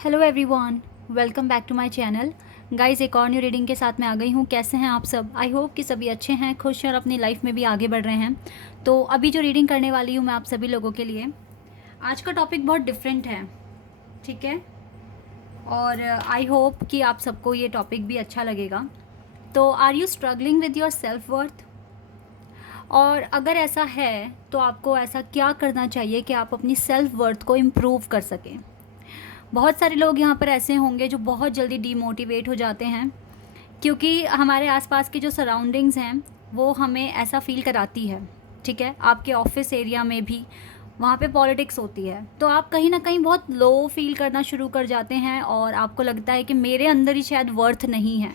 Hello everyone, welcome back to my channel. Guys, एक और new reading के साथ मैं आ गई हूँ। कैसे हैं आप सब? आई होप कि सभी अच्छे हैं, खुश हैं और अपनी लाइफ में भी आगे बढ़ रहे हैं। तो अभी जो रीडिंग करने वाली हूँ मैं आप सभी लोगों के लिए, आज का टॉपिक बहुत डिफरेंट है, ठीक है। और आई होप कि आप सबको ये टॉपिक भी अच्छा लगेगा। तो are you struggling with your self worth? और अगर ऐसा है तो आपको ऐसा क्या करना चाहिए कि आप अपनी सेल्फ वर्थ को इम्प्रूव कर सकें। बहुत सारे लोग यहाँ पर ऐसे होंगे जो बहुत जल्दी डीमोटिवेट हो जाते हैं, क्योंकि हमारे आसपास की जो सराउंडिंग्स हैं वो हमें ऐसा फ़ील कराती है, ठीक है। आपके ऑफिस एरिया में भी वहाँ पे पॉलिटिक्स होती है, तो आप कहीं ना कहीं बहुत लो फील करना शुरू कर जाते हैं और आपको लगता है कि मेरे अंदर ही शायद वर्थ नहीं है,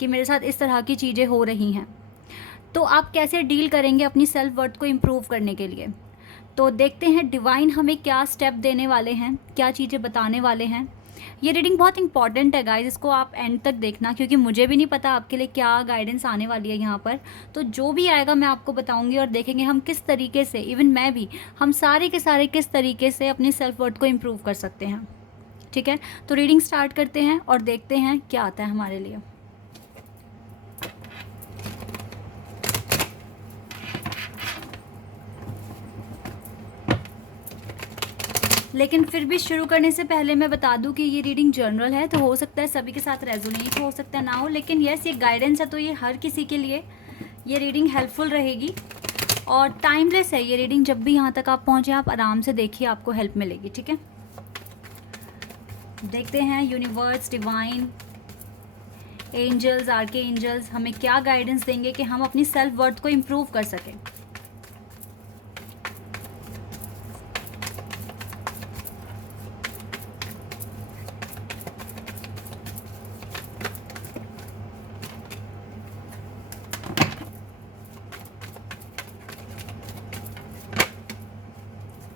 कि मेरे साथ इस तरह की चीज़ें हो रही हैं। तो आप कैसे डील करेंगे अपनी सेल्फ वर्थ को इम्प्रूव करने के लिए? तो देखते हैं डिवाइन हमें क्या स्टेप देने वाले हैं, क्या चीज़ें बताने वाले हैं। ये रीडिंग बहुत इंपॉर्टेंट है गाइस, इसको आप एंड तक देखना, क्योंकि मुझे भी नहीं पता आपके लिए क्या गाइडेंस आने वाली है यहाँ पर। तो जो भी आएगा मैं आपको बताऊंगी और देखेंगे हम किस तरीके से, इवन मैं भी, हम सारे के सारे किस तरीके से अपनी सेल्फ वर्थ को इम्प्रूव कर सकते हैं, ठीक है। तो रीडिंग स्टार्ट करते हैं और देखते हैं क्या आता है हमारे लिए। लेकिन फिर भी शुरू करने से पहले मैं बता दूं कि ये रीडिंग जनरल है, तो हो सकता है सभी के साथ रेजोनेट हो सकता है ना हो, लेकिन यस, ये गाइडेंस है तो ये हर किसी के लिए ये रीडिंग हेल्पफुल रहेगी और टाइमलेस है ये रीडिंग। जब भी यहाँ तक आप पहुँचे आप आराम से देखिए, आपको हेल्प मिलेगी, ठीक है। देखते हैं यूनिवर्स, डिवाइन, एंजल्स, आर्के एंजल्स हमें क्या गाइडेंस देंगे कि हम अपनी सेल्फ वर्थ को इम्प्रूव कर सकें।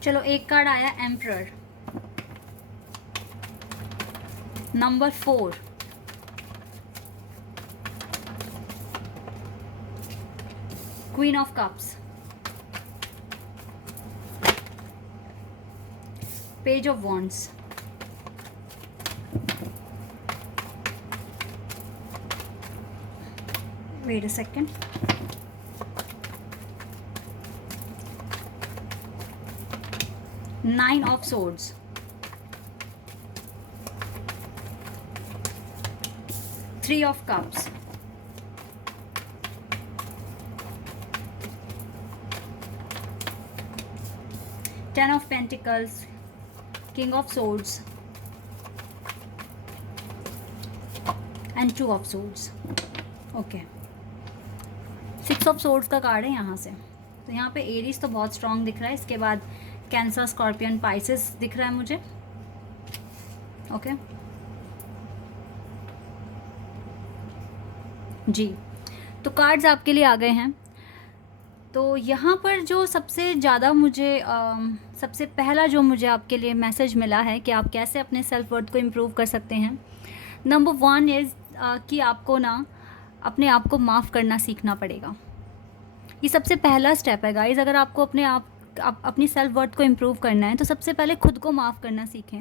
चलो, एक कार्ड आया emperor, number 4, queen of cups, page of wands, wait a second, nine of swords, three of cups, ten of pentacles, king of swords and two of swords. Okay, six of swords का card है यहाँ से। तो यहाँ पे Aries तो बहुत strong दिख रहा है, इसके बाद कैंसर, स्कॉर्पियन, पाइसेस दिख रहा है मुझे। ओके जी, तो कार्ड्स आपके लिए आ गए हैं। तो यहाँ पर जो सबसे ज़्यादा मुझे सबसे पहला जो मुझे आपके लिए मैसेज मिला है कि आप कैसे अपने सेल्फ वर्थ को इम्प्रूव कर सकते हैं, नंबर 1 इज़ कि आपको ना अपने आप को माफ़ करना सीखना पड़ेगा। ये सबसे पहला स्टेप है गाइज। अगर आपको अपनी सेल्फ वर्थ को इम्प्रूव करना है तो सबसे पहले खुद को माफ़ करना सीखें।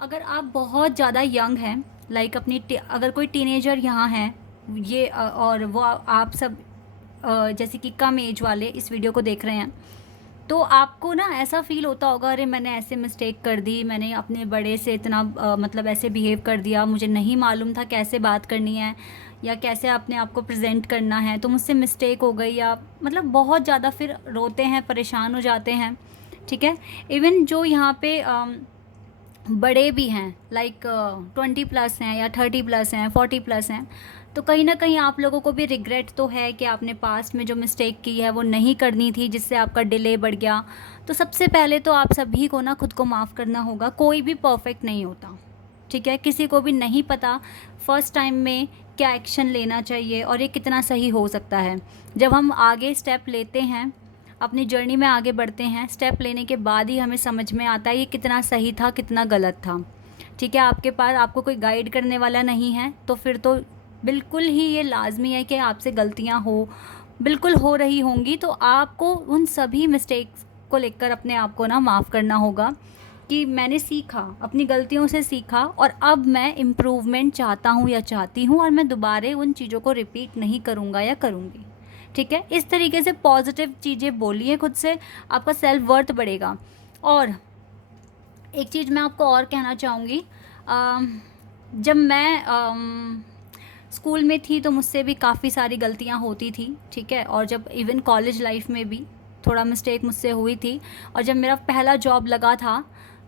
अगर आप बहुत ज़्यादा यंग हैं, लाइक अगर कोई टीनेजर यहाँ है ये और वो आप सब जैसे कि कम एज वाले इस वीडियो को देख रहे हैं, तो आपको ना ऐसा फील होता होगा, अरे मैंने ऐसे मिस्टेक कर दी, मैंने अपने बड़े से इतना मतलब ऐसे बिहेव कर दिया, मुझे नहीं मालूम था कैसे बात करनी है या कैसे अपने आप को प्रेजेंट करना है, तो मुझसे मिस्टेक हो गई, या मतलब बहुत ज़्यादा फिर रोते हैं, परेशान हो जाते हैं, ठीक है। इवन जो यहाँ पे बड़े भी हैं, लाइक 20+ हैं या 30+ हैं, 40+ हैं, तो कहीं ना कहीं आप लोगों को भी रिग्रेट तो है कि आपने पास्ट में जो मिस्टेक की है वो नहीं करनी थी, जिससे आपका डिले बढ़ गया। तो सबसे पहले तो आप सभी को ना खुद को माफ़ करना होगा। कोई भी परफेक्ट नहीं होता, ठीक है। किसी को भी नहीं पता फर्स्ट टाइम में क्या एक्शन लेना चाहिए और ये कितना सही हो सकता है। जब हम आगे स्टेप लेते हैं, अपनी जर्नी में आगे बढ़ते हैं, स्टेप लेने के बाद ही हमें समझ में आता है ये कितना सही था, कितना गलत था, ठीक है। आपके पास आपको कोई गाइड करने वाला नहीं है, तो फिर तो बिल्कुल ही ये लाजमी है कि आपसे गलतियां बिल्कुल हो रही होंगी, तो आपको उन सभी मिस्टेक्स को लेकर अपने आप को ना माफ़ करना होगा कि मैंने सीखा, अपनी गलतियों से सीखा और अब मैं इम्प्रूवमेंट चाहता हूँ या चाहती हूँ और मैं दोबारा उन चीज़ों को रिपीट नहीं करूँगा या करूँगी। ठीक है, इस तरीके से पॉजिटिव चीज़ें बोलिए खुद से, आपका सेल्फ वर्थ बढ़ेगा। और एक चीज़ मैं आपको और कहना चाहूँगी, जब मैं स्कूल में थी तो मुझसे भी काफ़ी सारी गलतियाँ होती थी, ठीक है, और जब इवन कॉलेज लाइफ में भी थोड़ा मिस्टेक मुझसे हुई थी, और जब मेरा पहला जॉब लगा था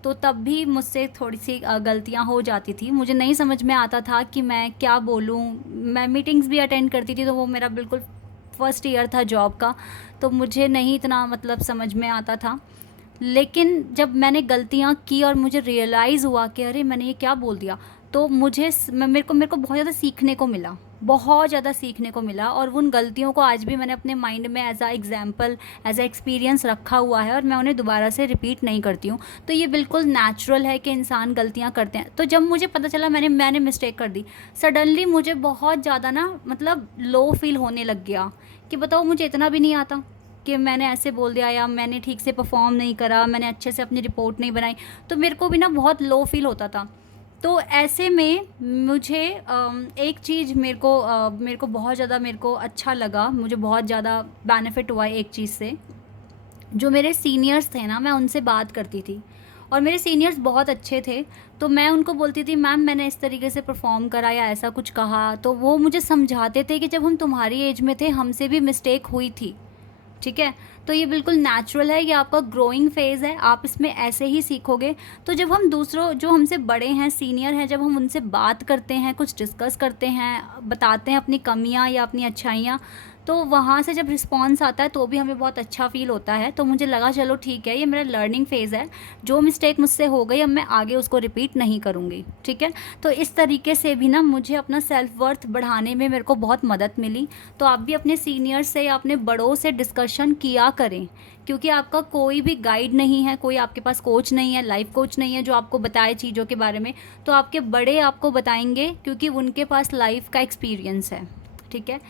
तो तब भी मुझसे थोड़ी सी गलतियाँ हो जाती थी। मुझे नहीं समझ में आता था कि मैं क्या बोलूँ। मैं मीटिंग्स भी अटेंड करती थी, तो वो मेरा बिल्कुल फर्स्ट ईयर था जॉब का, तो मुझे नहीं इतना मतलब समझ में आता था। लेकिन जब मैंने गलतियाँ की और मुझे रियलाइज़ हुआ कि अरे मैंने ये क्या बोल दिया, तो मेरे को बहुत ज़्यादा सीखने को मिला, बहुत ज़्यादा सीखने को मिला। और उन गलतियों को आज भी मैंने अपने माइंड में as a example, as a experience रखा हुआ है, और मैं उन्हें दोबारा से रिपीट नहीं करती हूँ। तो ये बिल्कुल नेचुरल है कि इंसान गलतियाँ करते हैं। तो जब मुझे पता चला मैंने मिस्टेक कर दी, सडनली मुझे बहुत ज़्यादा ना मतलब लो फील होने लग गया कि बताओ मुझे इतना भी नहीं आता कि मैंने ऐसे बोल दिया, या मैंने ठीक से परफॉर्म नहीं करा, मैंने अच्छे से अपनी रिपोर्ट नहीं बनाई, तो मेरे को भी ना बहुत लो फील होता था। तो ऐसे में मुझे एक चीज़ मेरे को बहुत ज़्यादा मेरे को अच्छा लगा, मुझे बहुत ज़्यादा बेनिफिट हुआ एक चीज़ से। जो मेरे सीनियर्स थे ना, मैं उनसे बात करती थी और मेरे सीनियर्स बहुत अच्छे थे। तो मैं उनको बोलती थी मैम मैंने इस तरीके से परफॉर्म करा या ऐसा कुछ कहा, तो वो मुझे समझाते थे कि जब हम तुम्हारी एज में थे हमसे भी मिस्टेक हुई थी। ठीक है, तो ये बिल्कुल नेचुरल है, ये आपका ग्रोइंग फेज़ है, आप इसमें ऐसे ही सीखोगे। तो जब हम दूसरों जो हमसे बड़े हैं, सीनियर हैं, जब हम उनसे बात करते हैं, कुछ डिस्कस करते हैं, बताते हैं अपनी कमियां या अपनी अच्छाइयाँ, तो वहाँ से जब रिस्पॉन्स आता है तो भी हमें बहुत अच्छा फ़ील होता है। तो मुझे लगा चलो ठीक है, ये मेरा लर्निंग फ़ेज़ है, जो मिस्टेक मुझसे हो गई अब मैं आगे उसको रिपीट नहीं करूँगी। ठीक है, तो इस तरीके से भी ना मुझे अपना सेल्फ वर्थ बढ़ाने में मेरे को बहुत मदद मिली। तो आप भी अपने सीनियर से या अपने बड़ों से डिस्कशन किया करें, क्योंकि आपका कोई भी गाइड नहीं है, कोई आपके पास कोच नहीं है, लाइफ कोच नहीं है जो आपको बताए चीज़ों के बारे में। तो आपके बड़े आपको बताएंगे क्योंकि उनके पास लाइफ का एक्सपीरियंस है। ठीक है,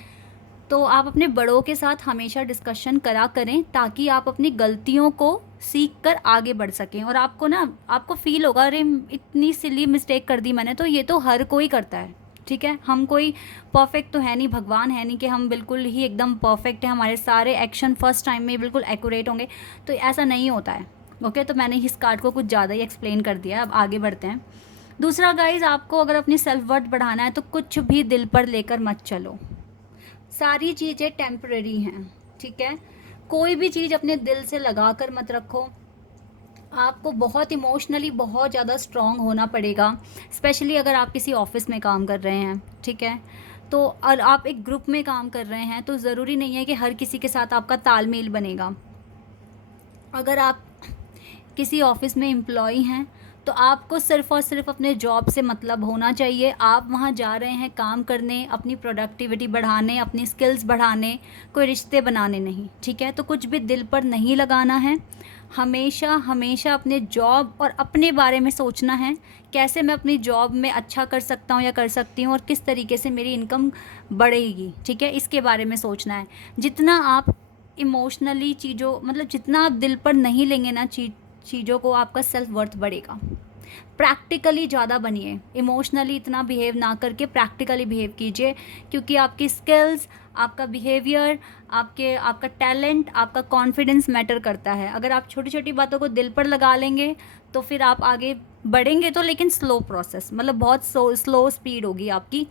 तो आप अपने बड़ों के साथ हमेशा डिस्कशन करा करें ताकि आप अपनी गलतियों को सीख कर आगे बढ़ सकें। और आपको फील होगा अरे इतनी सिली मिस्टेक कर दी मैंने, तो ये तो हर कोई करता है। ठीक है, हम कोई परफेक्ट तो है नहीं, भगवान है नहीं कि हम बिल्कुल ही एकदम परफेक्ट है, हमारे सारे एक्शन फर्स्ट टाइम में बिल्कुल एक्यूरेट होंगे, तो ऐसा नहीं होता है। ओके, तो मैंने इस कार्ड को कुछ ज़्यादा ही एक्सप्लेन कर दिया, अब आगे बढ़ते हैं। दूसरा गाइज, आपको अगर अपनी सेल्फ वर्थ बढ़ाना है तो कुछ भी दिल पर लेकर मत चलो, सारी चीज़ें टेम्परेरी हैं। ठीक है, कोई भी चीज़ अपने दिल से लगा कर मत रखो। आपको बहुत इमोशनली बहुत ज़्यादा स्ट्रॉन्ग होना पड़ेगा, स्पेशली अगर आप किसी ऑफिस में काम कर रहे हैं। ठीक है, तो और आप एक ग्रुप में काम कर रहे हैं तो ज़रूरी नहीं है कि हर किसी के साथ आपका तालमेल बनेगा। अगर आप किसी ऑफिस में एम्प्लॉई हैं तो आपको सिर्फ़ और सिर्फ अपने जॉब से मतलब होना चाहिए। आप वहाँ जा रहे हैं काम करने, अपनी प्रोडक्टिविटी बढ़ाने, अपनी स्किल्स बढ़ाने, कोई रिश्ते बनाने नहीं। ठीक है, तो कुछ भी दिल पर नहीं लगाना है। हमेशा हमेशा अपने जॉब और अपने बारे में सोचना है, कैसे मैं अपनी जॉब में अच्छा कर सकता हूँ या कर सकती हूँ और किस तरीके से मेरी इनकम बढ़ेगी। ठीक है, इसके बारे में सोचना है। जितना आप इमोशनली जितना आप दिल पर नहीं लेंगे ना चीज़ों को, आपका सेल्फ वर्थ बढ़ेगा। प्रैक्टिकली ज़्यादा बनिए, इमोशनली इतना बिहेव ना करके प्रैक्टिकली बिहेव कीजिए, क्योंकि आपकी स्किल्स, आपका बिहेवियर, आपका टैलेंट, आपका कॉन्फिडेंस मैटर करता है। अगर आप छोटी छोटी बातों को दिल पर लगा लेंगे तो फिर आप आगे बढ़ेंगे तो, लेकिन स्लो प्रोसेस, मतलब बहुत स्लो स्पीड होगी आपकी।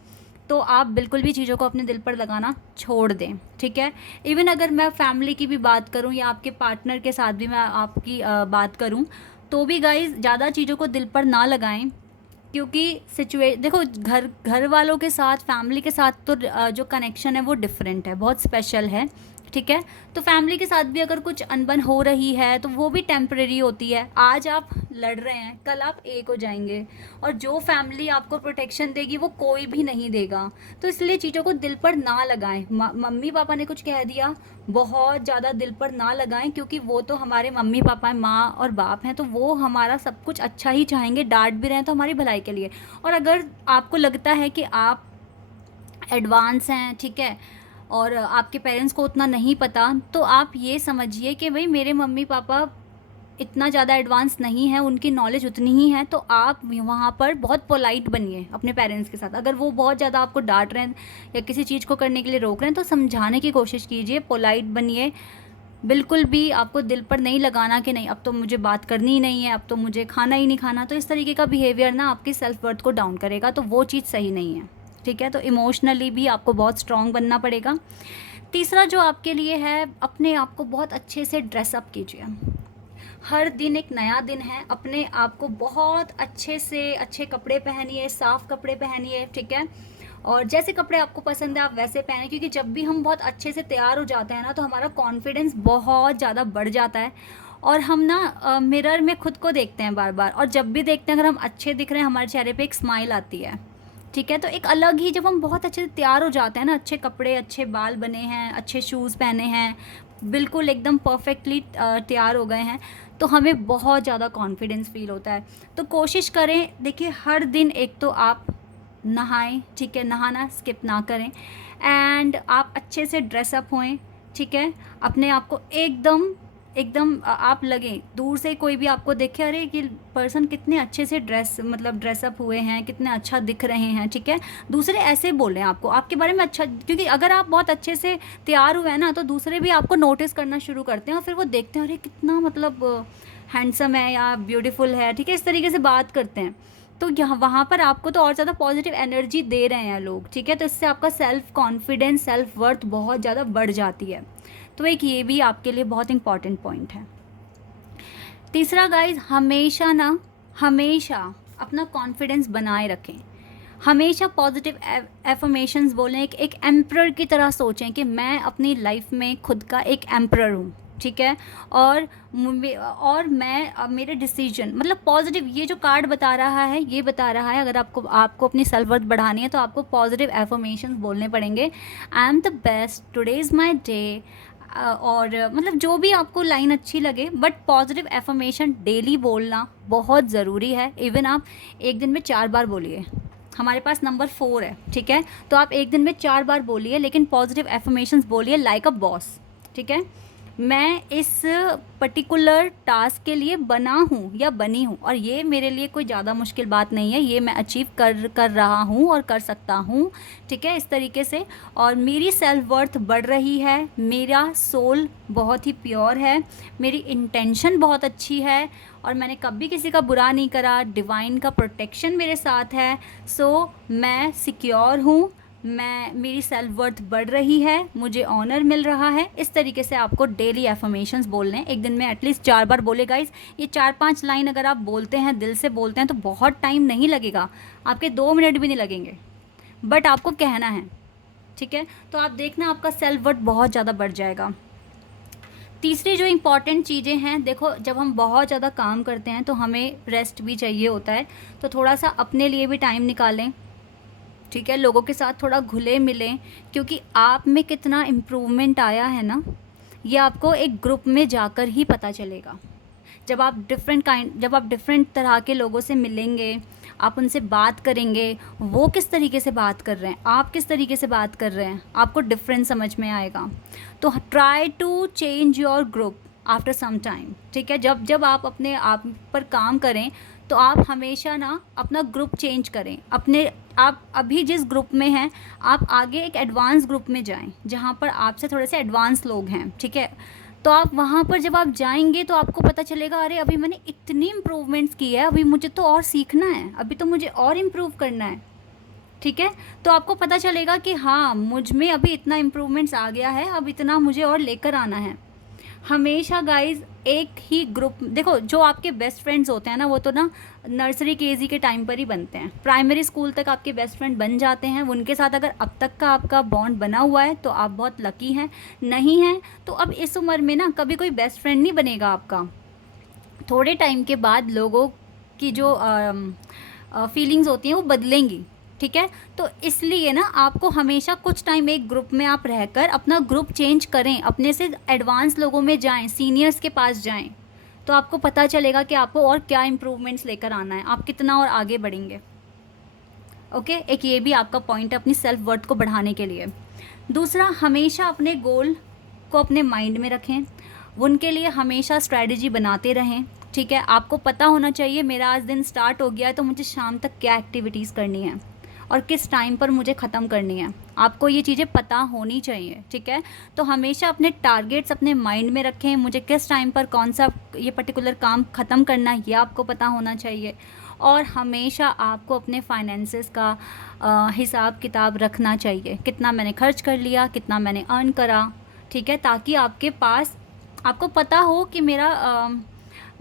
तो आप बिल्कुल भी चीज़ों को अपने दिल पर लगाना छोड़ दें। ठीक है, इवन अगर मैं फैमिली की भी बात करूं या आपके पार्टनर के साथ भी मैं आपकी बात करूं, तो भी गाइस ज़्यादा चीज़ों को दिल पर ना लगाएं, क्योंकि देखो घर वालों के साथ, फैमिली के साथ तो जो कनेक्शन है वो डिफरेंट है, बहुत स्पेशल है। ठीक है, तो फैमिली के साथ भी अगर कुछ अनबन हो रही है तो वो भी टेम्परेरी होती है। आज आप लड़ रहे हैं, कल आप एक हो जाएंगे, और जो फैमिली आपको प्रोटेक्शन देगी वो कोई भी नहीं देगा। तो इसलिए चीज़ों को दिल पर ना लगाएं। मम्मी पापा ने कुछ कह दिया, बहुत ज़्यादा दिल पर ना लगाएं, क्योंकि वो तो हमारे मम्मी पापा हैं, माँ और बाप हैं, तो वो हमारा सब कुछ अच्छा ही चाहेंगे, डांट भी रहे हैं तो हमारी भलाई के लिए। और अगर आपको लगता है कि आप एडवांस हैं, ठीक है, और आपके पेरेंट्स को उतना नहीं पता, तो आप ये समझिए कि भाई मेरे मम्मी पापा इतना ज़्यादा एडवांस नहीं है, उनकी नॉलेज उतनी ही है, तो आप वहाँ पर बहुत पोलाइट बनिए अपने पेरेंट्स के साथ। अगर वो बहुत ज़्यादा आपको डांट रहे हैं या किसी चीज़ को करने के लिए रोक रहे हैं तो समझाने की कोशिश कीजिए, पोलाइट बनिए। बिल्कुल भी आपको दिल पर नहीं लगाना कि नहीं अब तो मुझे बात करनी ही नहीं है, अब तो मुझे खाना ही नहीं खाना। तो इस तरीके का बिहेवियर ना आपकी सेल्फ वर्थ को डाउन करेगा, तो वो चीज़ सही नहीं है, ठीक है। तो इमोशनली भी आपको बहुत स्ट्रॉन्ग बनना पड़ेगा। तीसरा जो आपके लिए है, अपने आप को बहुत अच्छे से ड्रेसअप कीजिए। हर दिन एक नया दिन है, अपने आप को बहुत अच्छे से अच्छे कपड़े पहनिए, साफ़ कपड़े पहनिए, ठीक है। और जैसे कपड़े आपको पसंद है आप वैसे पहने, क्योंकि जब भी हम बहुत अच्छे से तैयार हो जाते हैं ना तो हमारा कॉन्फिडेंस बहुत ज़्यादा बढ़ जाता है। और हम ना मिरर में खुद को देखते हैं बार बार, और जब भी देखते हैं अगर हम अच्छे दिख रहे हैं हमारे चेहरे पे एक स्माइल आती है, ठीक है। तो एक अलग ही, जब हम बहुत अच्छे से तैयार हो जाते हैं ना, अच्छे कपड़े, अच्छे बाल बने हैं, अच्छे शूज़ पहने हैं, बिल्कुल एकदम परफेक्टली तैयार हो गए हैं, तो हमें बहुत ज़्यादा कॉन्फिडेंस फील होता है। तो कोशिश करें, देखिए हर दिन एक तो आप नहाएं, ठीक है, नहाना स्किप ना करें, एंड आप अच्छे से ड्रेसअप होएं, ठीक है। अपने आप को एकदम एकदम आप लगें, दूर से कोई भी आपको देखे, अरे ये पर्सन कितने अच्छे से ड्रेसअप हुए हैं, कितने अच्छा दिख रहे हैं, ठीक है। दूसरे ऐसे बोलें आपको, आपके बारे में अच्छा, क्योंकि अगर आप बहुत अच्छे से तैयार हुए हैं ना तो दूसरे भी आपको नोटिस करना शुरू करते हैं, और फिर वो देखते हैं अरे कितना हैंडसम है या ब्यूटीफुल है, ठीक है, इस तरीके से बात करते हैं। तो यहाँ वहाँ पर आपको तो और ज़्यादा पॉजिटिव एनर्जी दे रहे हैं लोग, ठीक है। तो इससे आपका सेल्फ कॉन्फिडेंस, सेल्फ वर्थ बहुत ज़्यादा बढ़ जाती है। तो एक ये भी आपके लिए बहुत इंपॉर्टेंट पॉइंट है। तीसरा गाइज, हमेशा अपना कॉन्फिडेंस बनाए रखें, हमेशा पॉजिटिव एफर्मेशंस बोलें, एक एम्परर की तरह सोचें कि मैं अपनी लाइफ में खुद का एक एम्परर हूँ, ठीक है। और मैं मेरे डिसीजन, मतलब पॉजिटिव, ये जो कार्ड बता रहा है ये बता रहा है अगर आपको अपनी सेल्फ वर्थ बढ़ानी है तो आपको पॉजिटिव एफर्मेशंस बोलने पड़ेंगे। I am the best, today is my day, और मतलब जो भी आपको लाइन अच्छी लगे, बट पॉजिटिव एफर्मेशन डेली बोलना बहुत ज़रूरी है। इवन आप एक दिन में 4 बार बोलिए, हमारे पास नंबर 4 है, ठीक है। तो आप एक दिन में 4 बार बोलिए, लेकिन पॉजिटिव एफर्मेशंस बोलिए लाइक अ बॉस, ठीक है। मैं इस पर्टिकुलर टास्क के लिए बना हूँ या बनी हूँ, और ये मेरे लिए कोई ज़्यादा मुश्किल बात नहीं है, ये मैं अचीव कर रहा हूँ और कर सकता हूँ, ठीक है, इस तरीके से। और मेरी सेल्फ वर्थ बढ़ रही है, मेरा सोल बहुत ही प्योर है, मेरी इंटेंशन बहुत अच्छी है, और मैंने कभी किसी का बुरा नहीं करा, डिवाइन का प्रोटेक्शन मेरे साथ है। सो मैं सिक्योर हूँ, मेरी सेल्फ वर्थ बढ़ रही है, मुझे ऑनर मिल रहा है। इस तरीके से आपको डेली एफर्मेशंस बोलने हैं, एक दिन में एटलीस्ट 4 बार बोले गाइज। ये 4-5 लाइन अगर आप बोलते हैं, दिल से बोलते हैं, तो बहुत टाइम नहीं लगेगा, आपके 2 मिनट भी नहीं लगेंगे, बट आपको कहना है, ठीक है। तो आप देखना आपका सेल्फ वर्थ बहुत ज़्यादा बढ़ जाएगा। तीसरी जो इम्पॉर्टेंट चीज़ें हैं, देखो जब हम बहुत ज़्यादा काम करते हैं तो हमें रेस्ट भी चाहिए होता है, तो थोड़ा सा अपने लिए भी टाइम निकालें, ठीक है। लोगों के साथ थोड़ा घुले मिलें, क्योंकि आप में कितना इम्प्रूवमेंट आया है ना, ये आपको एक ग्रुप में जाकर ही पता चलेगा। जब आप डिफरेंट तरह के लोगों से मिलेंगे, आप उनसे बात करेंगे, वो किस तरीके से बात कर रहे हैं, आप किस तरीके से बात कर रहे हैं, आपको डिफरेंस समझ में आएगा। तो try to change your group after some time, ठीक है। जब आप अपने आप पर काम करें तो आप हमेशा ना अपना ग्रुप चेंज करें, आप अभी जिस ग्रुप में हैं आप आगे एक एडवांस ग्रुप में जाएं, जहाँ पर आपसे थोड़े से एडवांस लोग हैं, ठीक है। तो आप वहाँ पर जब आप जाएंगे तो आपको पता चलेगा, अरे अभी मैंने इतनी इम्प्रूवमेंट्स की है, अभी मुझे तो और सीखना है, अभी तो मुझे और इम्प्रूव करना है, ठीक है। तो आपको पता चलेगा कि हाँ, मुझ में अभी इतना इम्प्रूवमेंट्स आ गया है, अब इतना मुझे और लेकर आना है। हमेशा गाइज एक ही ग्रुप, देखो जो आपके बेस्ट फ्रेंड्स होते हैं ना, वो तो ना नर्सरी केजी के टाइम पर ही बनते हैं, प्राइमरी स्कूल तक आपके बेस्ट फ्रेंड बन जाते हैं। उनके साथ अगर अब तक का आपका बॉन्ड बना हुआ है तो आप बहुत लकी हैं, नहीं हैं तो अब इस उम्र में ना कभी कोई बेस्ट फ्रेंड नहीं बनेगा आपका। थोड़े टाइम के बाद लोगों की जो फीलिंग्स होती हैं वो बदलेंगी, ठीक है। तो इसलिए ना आपको हमेशा कुछ टाइम एक ग्रुप में आप रहकर अपना ग्रुप चेंज करें, अपने से एडवांस लोगों में जाएं, सीनियर्स के पास जाएं, तो आपको पता चलेगा कि आपको और क्या इम्प्रूवमेंट्स लेकर आना है, आप कितना और आगे बढ़ेंगे, ओके। एक ये भी आपका पॉइंट है अपनी सेल्फ वर्थ को बढ़ाने के लिए। दूसरा, हमेशा अपने गोल को अपने माइंड में रखें, उनके लिए हमेशा स्ट्रैटेजी बनाते रहें, ठीक है। आपको पता होना चाहिए मेरा आज दिन स्टार्ट हो गया है तो मुझे शाम तक क्या एक्टिविटीज़ करनी है और किस टाइम पर मुझे ख़त्म करनी है, आपको ये चीज़ें पता होनी चाहिए, ठीक है। तो हमेशा अपने टारगेट्स अपने माइंड में रखें, मुझे किस टाइम पर कौन सा ये पर्टिकुलर काम ख़त्म करना है ये आपको पता होना चाहिए। और हमेशा आपको अपने फाइनेंसेस का हिसाब किताब रखना चाहिए, कितना मैंने खर्च कर लिया, कितना मैंने अर्न करा, ठीक है, ताकि आपके पास आपको पता हो कि मेरा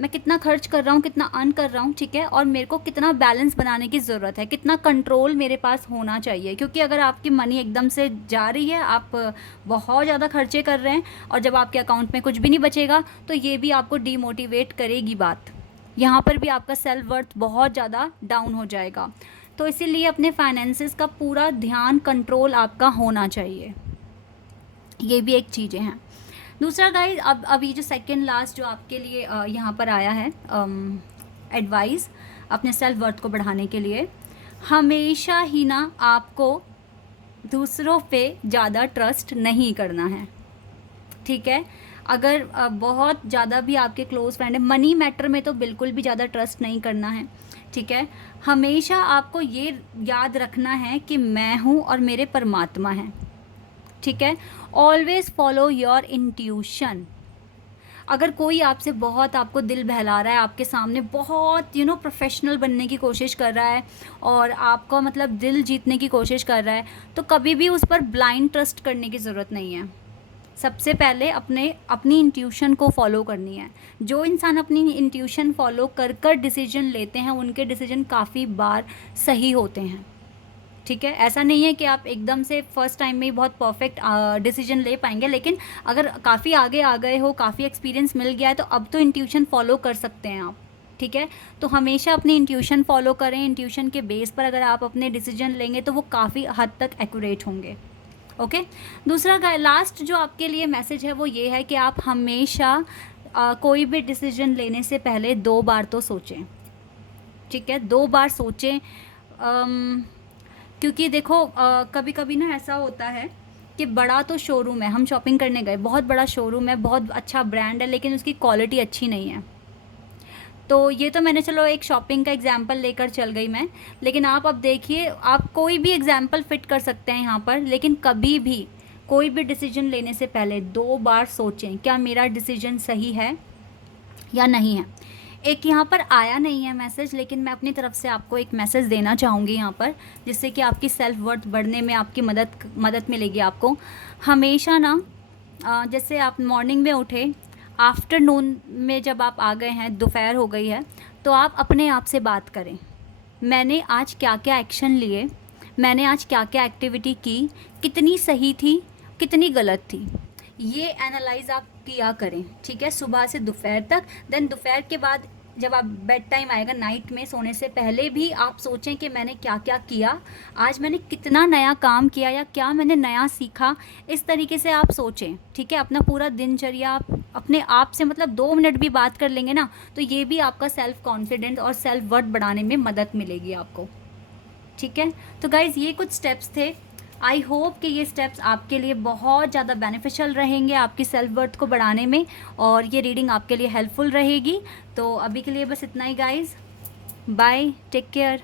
मैं कितना खर्च कर रहा हूँ, कितना अर्न कर रहा हूँ, ठीक है, और मेरे को कितना बैलेंस बनाने की ज़रूरत है, कितना कंट्रोल मेरे पास होना चाहिए। क्योंकि अगर आपकी मनी एकदम से जा रही है, आप बहुत ज़्यादा खर्चे कर रहे हैं और जब आपके अकाउंट में कुछ भी नहीं बचेगा तो ये भी आपको डीमोटिवेट करेगी बात, यहाँ पर भी आपका सेल्फ वर्थ बहुत ज़्यादा डाउन हो जाएगा। तो इसीलिए अपने फाइनेंसेस का पूरा ध्यान कंट्रोल आपका होना चाहिए, ये भी एक चीज़ें हैं। दूसरा गाइस, अब ये जो सेकंड लास्ट जो आपके लिए यहाँ पर आया है एडवाइस अपने सेल्फ वर्थ को बढ़ाने के लिए, हमेशा ही ना आपको दूसरों पे ज़्यादा ट्रस्ट नहीं करना है, ठीक है। अगर बहुत ज़्यादा भी आपके क्लोज़ फ्रेंड है, मनी मैटर में तो बिल्कुल भी ज़्यादा ट्रस्ट नहीं करना है, ठीक है। हमेशा आपको ये याद रखना है कि मैं हूँ और मेरे परमात्मा हैं, ठीक है। Always follow your intuition. अगर कोई आपसे बहुत आपको दिल बहला रहा है, आपके सामने बहुत प्रोफेशनल बनने की कोशिश कर रहा है और आपका मतलब दिल जीतने की कोशिश कर रहा है, तो कभी भी उस पर ब्लाइंड ट्रस्ट करने की ज़रूरत नहीं है। सबसे पहले अपनी इंट्यूशन को फॉलो करनी है। जो इंसान अपनी इंट्यूशन फॉलो कर डिसीजन लेते हैं, उनके डिसीजन काफ़ी बार सही होते हैं, ठीक है। ऐसा नहीं है कि आप एकदम से फर्स्ट टाइम में ही बहुत परफेक्ट डिसीजन ले पाएंगे, लेकिन अगर काफ़ी आगे आ गए हो, काफ़ी एक्सपीरियंस मिल गया है, तो अब तो इंट्यूशन फॉलो कर सकते हैं आप, ठीक है। तो हमेशा अपनी इंट्यूशन फॉलो करें। इंट्यूशन के बेस पर अगर आप अपने डिसीजन लेंगे तो वो काफ़ी हद तक एक्यूरेट होंगे, ओके। दूसरा लास्ट जो आपके लिए मैसेज है वो ये है कि आप हमेशा कोई भी डिसीजन लेने से पहले 2 बार तो सोचें, ठीक है, 2 बार सोचें। क्योंकि देखो कभी कभी ना ऐसा होता है कि बड़ा तो शोरूम है, हम शॉपिंग करने गए, बहुत बड़ा शोरूम है, बहुत अच्छा ब्रांड है, लेकिन उसकी क्वालिटी अच्छी नहीं है। तो ये तो मैंने चलो एक शॉपिंग का एग्जांपल लेकर चल गई मैं, लेकिन आप अब देखिए, आप कोई भी एग्जांपल फिट कर सकते हैं यहाँ पर, लेकिन कभी भी कोई भी डिसीजन लेने से पहले 2 बार सोचें क्या मेरा डिसीजन सही है या नहीं है। एक यहाँ पर आया नहीं है मैसेज, लेकिन मैं अपनी तरफ से आपको एक मैसेज देना चाहूँगी यहाँ पर, जिससे कि आपकी सेल्फ वर्थ बढ़ने में आपकी मदद मिलेगी आपको। हमेशा ना जैसे आप मॉर्निंग में उठे, आफ्टरनून में जब आप आ गए हैं, दोपहर हो गई है, तो आप अपने आप से बात करें, मैंने आज क्या क्या एक्शन लिए, मैंने आज क्या क्या एक्टिविटी की, कितनी सही थी, कितनी गलत थी, ये एनालाइज आप किया करें, ठीक है, सुबह से दोपहर तक। देन दोपहर के बाद जब आप बेड टाइम आएगा, नाइट में सोने से पहले भी आप सोचें कि मैंने क्या क्या किया, आज मैंने कितना नया काम किया या क्या मैंने नया सीखा, इस तरीके से आप सोचें, ठीक है। अपना पूरा दिनचर्या आप अपने आप से मतलब 2 मिनट भी बात कर लेंगे ना, तो ये भी आपका सेल्फ कॉन्फिडेंस और सेल्फ वर्थ बढ़ाने में मदद मिलेगी आपको, ठीक है। तो गाइज़ ये कुछ स्टेप्स थे। आई होप कि ये स्टेप्स आपके लिए बहुत ज़्यादा बेनिफिशियल रहेंगे आपकी सेल्फ वर्थ को बढ़ाने में, और ये रीडिंग आपके लिए हेल्पफुल रहेगी। तो अभी के लिए बस इतना ही गाइज़, बाय, टेक केयर।